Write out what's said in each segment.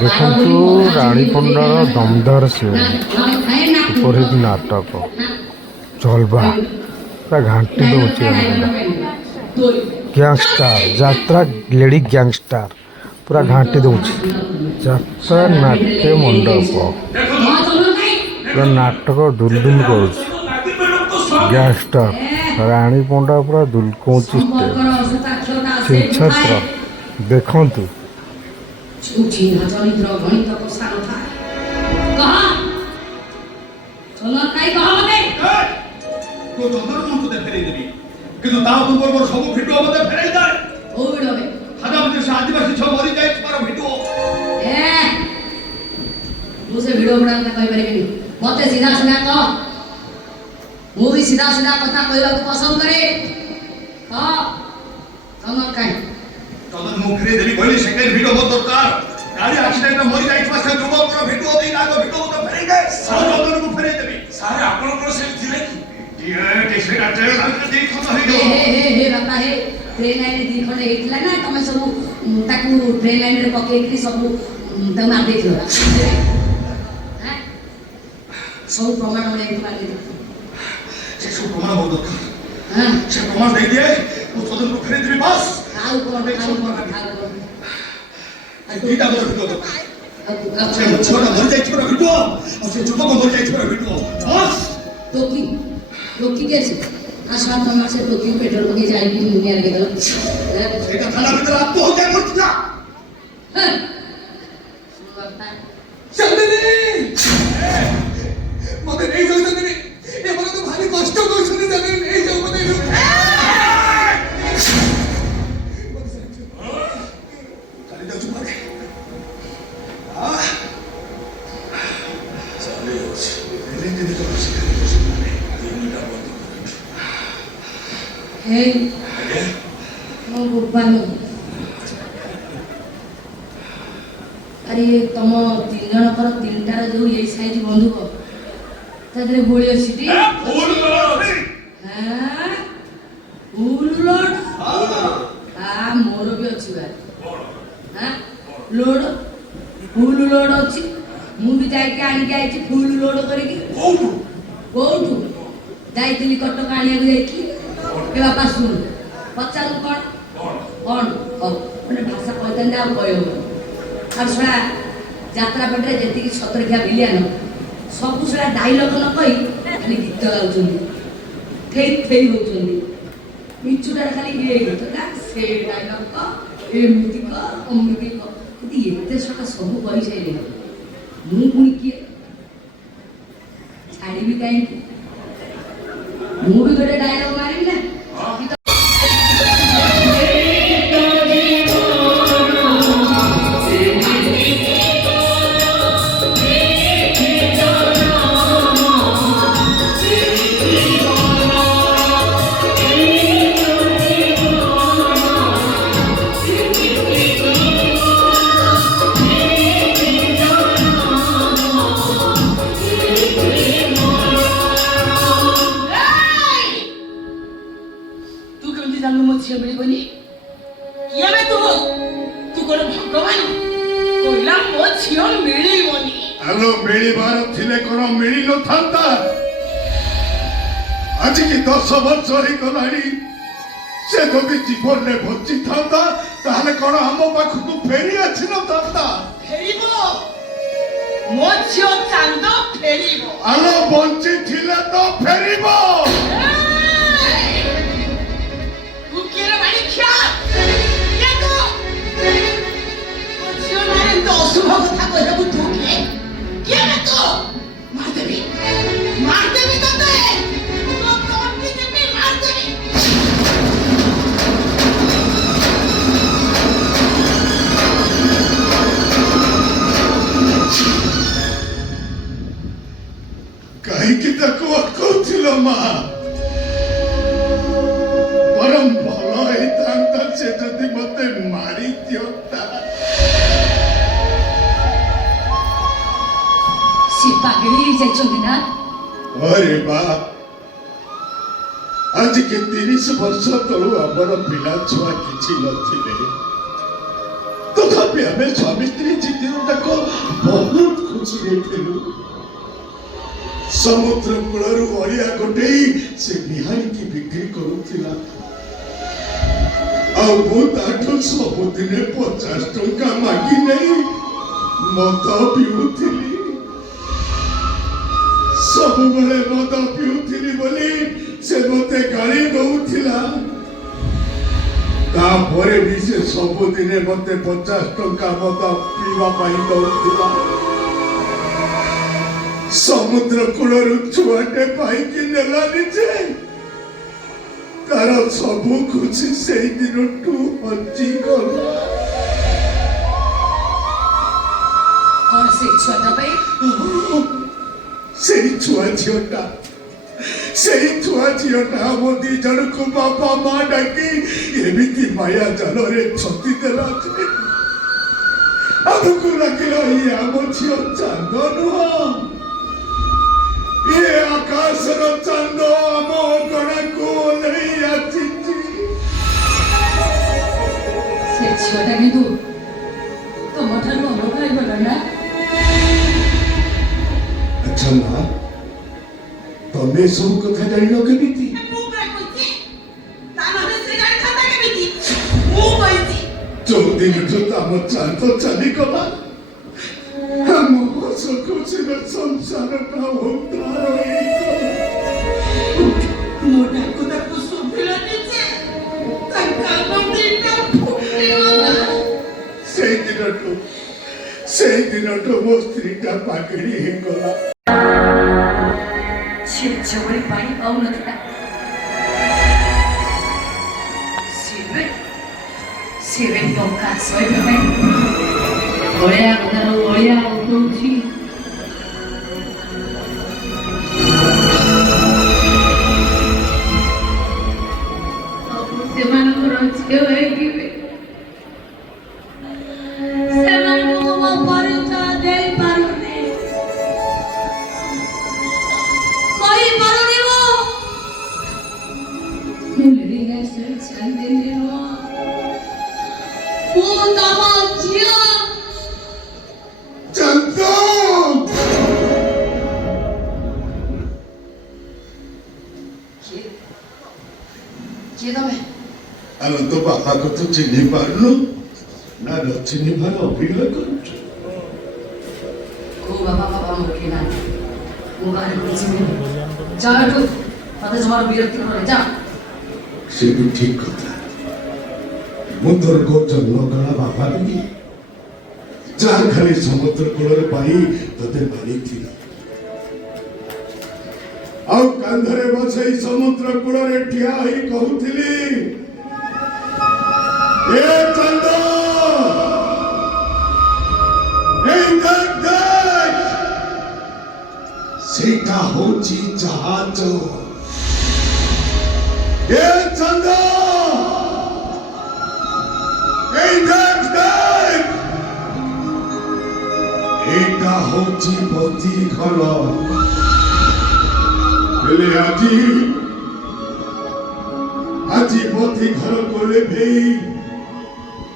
ଦେଖନ୍ତୁ ରାଣୀପଣ୍ଡାର ଦମଦାର cinema superhit ନାଟକ ଜଲବା ପୁରା ଘାଣ୍ଟି ଦେଉଛି ରାଣୀପଣ୍ଡା। ଗ୍ୟାଙ୍ଗଷ୍ଟାର ଯାତ୍ରା ଲେଡି ଗ୍ୟାଙ୍ଗଷ୍ଟାର ପୁରା ଘାଣ୍ଟି ଦେଉଛି। ଯାତ୍ରା ନାଟ୍ୟ ମଣ୍ଡପ ପୁରା ନାଟକ ଦୁଲଦୁଲ କରୁଛି। ଗ୍ୟାଙ୍ଗଷ୍ଟାର ରାଣୀପଣ୍ଡା ପୁରା ଦୁଲକଉଛି ଷ୍ଟେଜ ଶ୍ରୀଛତ୍ର ଦେଖନ୍ତୁ। ଚରିତ୍ର ଗଣିତ ପ୍ରସାର ଥାଏ तो चंदन मन को फेरई देबी किंतु ता पूर्व पर सब भिडियो मते फेरई दे ओ भिडियो में हादा मते आदिवासी छ मरि जाय पर भिडियो ए मुझे भिडियो बना के कहि परिबेनी मते सीधा सीधा कह मु भी सीधा सीधा कथा कहला को पसंद करे हां चंदन काई चंदन मु फेरई देबी कहली सेकेंड भिडियो बहुत दरकार गाड़ी एक्सीडेंट में मरि जाय पर जुबक पर भिडियो देई आगो भिडियो मते फेरई दे सारा चंदन को फेरई देबी सारे आपण को से थिले की ये कैसे आते हैं देख खत है हे बापा हे ट्रेन लाइन दी खंडे हेतला ना तमे सब ताकू ट्रेन लाइन रे पके की सब त मार देथियो हैं सब प्रमाण में एक मार दे से सब प्रमाण बहुत दरकार हां से प्रमाण दे दिए वो चंदन को फेरई देबी बस खाओ कोन गीता को भिडियो दो से छोटा मर जाय छोटा भिडियो और से जुबक मर जाय छोटा भिडियो बस टोकी कैसे आसमान में से टोकी पेट्रोल के जाएगी दुनिया लगे गलत एटा थाना भीतर आप तो हो जाए मत जा चंदनी मते नहीं जाऊ चंदनी ए मला तो भारी कष्ट होई सुनी चंदनी नहीं जाऊ मते खाली जाऊ चुप रे आ चले हो एले दिन तो शिकारी हे मो गोपाल अरे तुम तीन जन पर तीन टार जो ये साइज बंदूक तादरे गोली अछि टी फूल लोड हां फूल लोड हां मोर भी अछि बा हां लोड फूल लोड अछि मु भी जाय के आनी के आइछि फूल लोड करी के कोठू जाइतिली कटक आनिया के जाइछि के बापा सुन पचारू कौन मैंने भाषा कहते आप कह और सड़ा यात्रा पेटे जी सतर्खिया विलियन सब सड़ा डायलग न कही खाली गीत गाँव ठे होती मिचुटा खाली ये गीतटा से डायलग कमती एत सड़ा सब कही सारे मुझे किए छाड़ी कहीं भी गोटे डायलग मारी ना हेलो मेरी भारत थिले कोनो मिली न थांता आज की 10 वर्ष ही गलाड़ी से जदि जीवन ने बंची थांता ताहले कोनो हम पाखु फेरी अछि न थांता फेरिबो मो छियो चांद फेरिबो आलो बंची थिले तो फेरिबो तू केरे बाड़ी खिया के तो मो छियो मारे तो अशुभ कथा कहबू तू के रे तो मार देबी तो ते तो कोंटी देबी मार देबी कहीं की तक कहथिलो मां परम भलो ही थांता से जदि मते मारी दियोता पागली जाइछों ना अरे बा आज के 30 वर्ष तलु हमर पिला छुआ किछि नथिले तथापि हमें स्वामी स्त्री जीवन तक ପକେଇଥିଲୁ ସମୁଦ୍ର କୂଳରୁ ଅଳିଆ ଗୋଟେଇ ସେ ବିହାରୀକି ବିକ୍ରି କରୁଥିଲା ଆଉ ମୁଁ ତାଠୁ ସବୁଦିନେ 50 ଟଙ୍କା ମାଗି ନେଇ ମଦ ପିଉଥିଲି ସବୁବେଳେ ମଦ ପିଉଥିଲି ବୋଲି ସେ ମତେ ଗାଳି ଦଉଥିଲା ତାପରେ ବି ସେ ସବୁଦିନେ ମତେ 50 ଟଙ୍କା ମଦ ପିଇବା ପାଇଁ ଦଉଥିଲା ସମୁଦ୍ର କୂଳରୁ ଛୁଆଟେ ପାଇକି ନେଲାନି ଯେ ତାର ସବୁ ଖୁସି ସେଇ ଦିନଠୁ ହଜିଗଲା କଣ ସେ ଛୁଆଟା ପାଇଁ ସେଇ ଛୁଆ ଝିଅଟା ଆମ ଦି ଜଣକୁ ବାପା ମା ଡାକି ଏମିତି ମାୟା ଜାଲରେ ଛତି ଦେଲା ଯେ ଆମକୁ ଲାଗିଲା ଇଏ ଆମ ଝିଅ ଚାନ୍ଦ ନୁହଁ ଇଏ ଆକାଶର ଚାନ୍ଦ ଆମ ଅଗଣାକୁ ଓହ୍ଲେଇ ଆସିଛି ସେ ଝିଅଟା କିନ୍ତୁ ତମଠାରୁ ଅଲଗା ହେଇଗଲା ନା ଆଚ୍ଛା ମା ତମେ ସବୁ କଥା ଜାଣିଲ କେମିତି ମୁଁ ପରା କହିଛି ତା ନହେଲେ ସେ ଜାଣିଥାନ୍ତା କେମିତି ମୁଁ କହିଛି ଯୋଉଦିନଠୁ ତମ ଚାନ୍ଦ ଚାଲିଗଲା ଆମ ହସ ଖୁସିର ସଂସାରଟା ଅନ୍ଧାର ହେଇଗଲା ମୋ ଡାକୁ ତାକୁ ଶୁଭିଲାନି ଯେ ତା କାନ ଦିଟା ଫୁଟିଗଲା ସେଇ ଦିନଠୁ ମୋ ସ୍ତ୍ରୀଟା ପାଗେଳି ହେଇଗଲା ଝିଅ ଜମରି ପାଣି ପାଉନଥିଲା ସିଏ ଟଙ୍କା ଶୋଇବା ପାଇଁ ଅଳିଆ ଗଦାରୁ ଅଳିଆ ଉଠଉଛି ସେମାନଙ୍କର ଝିଅ ହେଇଥିବେ ସେମାନଙ୍କୁ ମୋ ପରିଚୟ ଦେଇପାରୁନି କହିପାରୁନି ମୁଁ ଲେଡିଙ୍ଗା ସେ ଚାନ୍ଦିନୀ ମୁଁ ତମ ଝିଅ ଚାନ୍ଦ କିଏ ତମେ ଆଲୋ ତୋ ବାପାକୁ ତୁ ଚିହ୍ନି ପାରୁନୁ ନା ନ ଚିହ୍ନିବାର ଅଭିନୟ କରୁଛୁ କୋଉ ବାପା ବାପା ମୋର କିଏ ନାହାନ୍ତି ମୁଁ କାହାକୁ ବୁଝିବିନି ଯାଅ ଏଠୁ ମତେ ଜମାରୁ ବିରକ୍ତି କରେ ଯା ସେ ବି ଠିକ କଥା ମୁଁ ତୋର କୋଉ ଜନ୍ମଗଲା ବାପା ବି ଯାହା ଖାଲି ସମୁଦ୍ର କୂଳରେ ପାଇ ତତେ ମାରିଥିଲି ଆଉ କାନ୍ଧରେ ବସେଇ ସମୁଦ୍ର କୂଳରେ ଠିଆ ହେଇ କହୁଥିଲି ଏ ଚାନ୍ଦ ଏଇ ଦେଖ ସେଇଟା ହଉଛି ଜାହାଜ ଏ ଚାନ୍ଦ ଏଇ ଦେଖ ଏଇଟା ହଉଛି ବତୀ ଘର ହେଲେ ଆଜି ବତୀ ଘରକୁ ଲିଭେଇ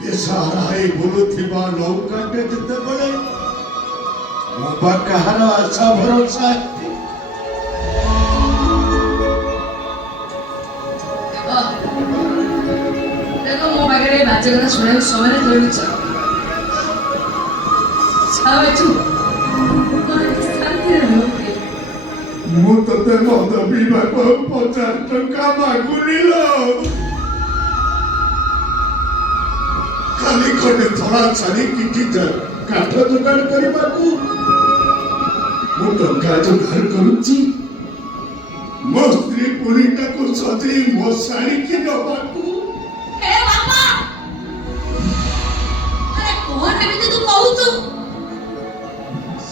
ଦେଶ ହରାଇ ବୁଲୁଥିବା ନୌକାଟେ ଯେତେବେଳେ ମୁଁ ବା କାହାର ଆଶା ଭରସା ଦେଖ ମୋ ପାଖରେ ବାଜେ କଥା ଶୁଣିବାକୁ ସମୟରେ ଦୌଡ଼ିଛ ଛାଉଛୁ ଶାନ୍ତିରେ ରହିବ ମୁଁ ତତେ ମଦ ପିଇବାକୁ 50 ଟଙ୍କା ମାଗୁନି ଲୋ ଖାଲି ଖଣ୍ଡେ ଧଳା ଶାଢ଼ୀ କିଟି କାଠ ଯୋଗାଡ଼ କରିବାକୁ ମୁଁ ଟଙ୍କା ଯୋଗାଡ଼ କରୁଛି ମୋ ସ୍ତ୍ରୀ ପୁରୀଟାକୁ ସଜେଇ ମୋ ଶାଢ଼ୀକି ନବାକୁ ହେ ବାପା ଆରେ କଣ ଏମିତି ତୁ କହୁଛୁ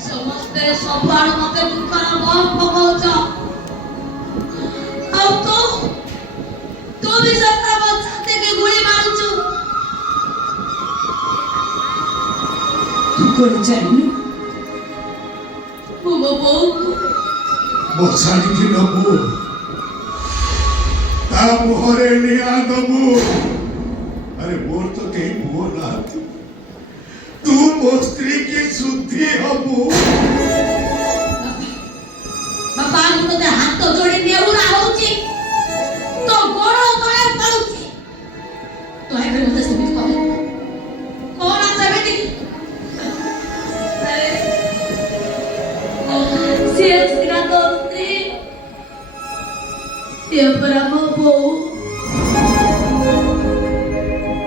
ସମସ୍ତେ ସବୁଆଡୁ ମତେ ଦୁଃଖର ବମ୍ ପକାଉଛ ଆଉ ତୁ ବି ସତରେ ମୋ ଛାତିକି ଗୁଳି ମାରୁଛୁ ତୁ କଣ ଜାଣିନୁ ମୁଁ ମୋ ବୋଉକୁ ମୋ ଶାଢ଼ୀକି ନବୁ ତା ମୁହଁରେ ନିଆଁ ଦବୁ ଆରେ ମୋର ତ କେହି ପୁଅ ନାହାନ୍ତି ତୁ ମୋ ସ୍ତ୍ରୀ କି ଶୁଦ୍ଧି ହବୁ ଏ ପରା ମୋ ବୋଉ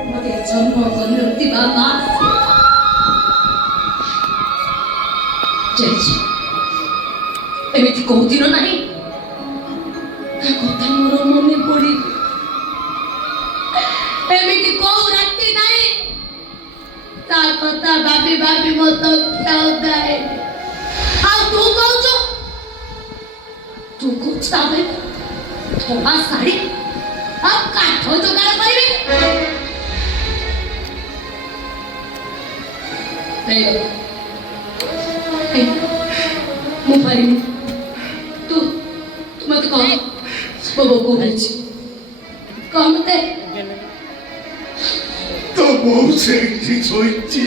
ମୋତେ ଜନ୍ମ କରିନଥିବା ମା ଜାଣିଛି ଏମିତି କୋଉଦିନ ନାହିଁ ତା କଥା ମୋର ମନେ ପଡି ଏମିତି କୋଉ ରାତି ନାହିଁ ତା କଥା ଭାବି ଭାବି ମତେ କ୍ଷାଉଦାଏ ଆଉ ତୁ କହୁଛୁ ତାପରେ ଧଳା ଶାଢୀ ଆଉ କାଠ ଯୋଗାଡ଼ କରିବେ ମୁଁ ପାରିବି ତୁ ମତେ କହ ମୋ ବୋଉ କୋଉଠି ଅଛି କହ ମତେ ତ ବୋଉ ସେଇଠି ଶୋଇଛି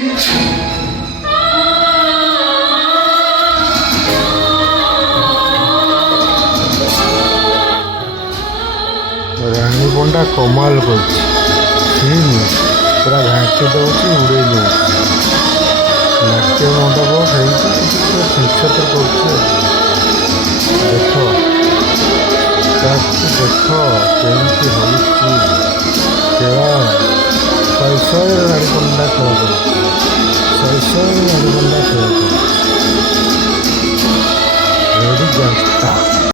ରାଣୀ ପଣ୍ଡା କମାଲ କରୁଛି ସିନ୍ ପୁରା ଘାଣ୍ଟି ଦେଉଛି ଉଡ଼େଇ ଦେଉଛି ନାଟ୍ୟ ମଣ୍ଡପ ହେଇଛି କିନ୍ତୁ ପୁରା ଛିଞ୍ଚତ କରୁଛି ଦେଖ ତାକୁ ଦେଖ କେମିତି ହେଉଛି ଖେଳ ଶୈଶବରେ ରାଣୀ ପଣ୍ଡା ଖେଳ କରୁଛି ଶୈଶବରେ ରାଣୀ ପଣ୍ଡା ଖେଳ କରୁଛି ଲେଡି ଗ୍ୟାଙ୍ଗଷ୍ଟର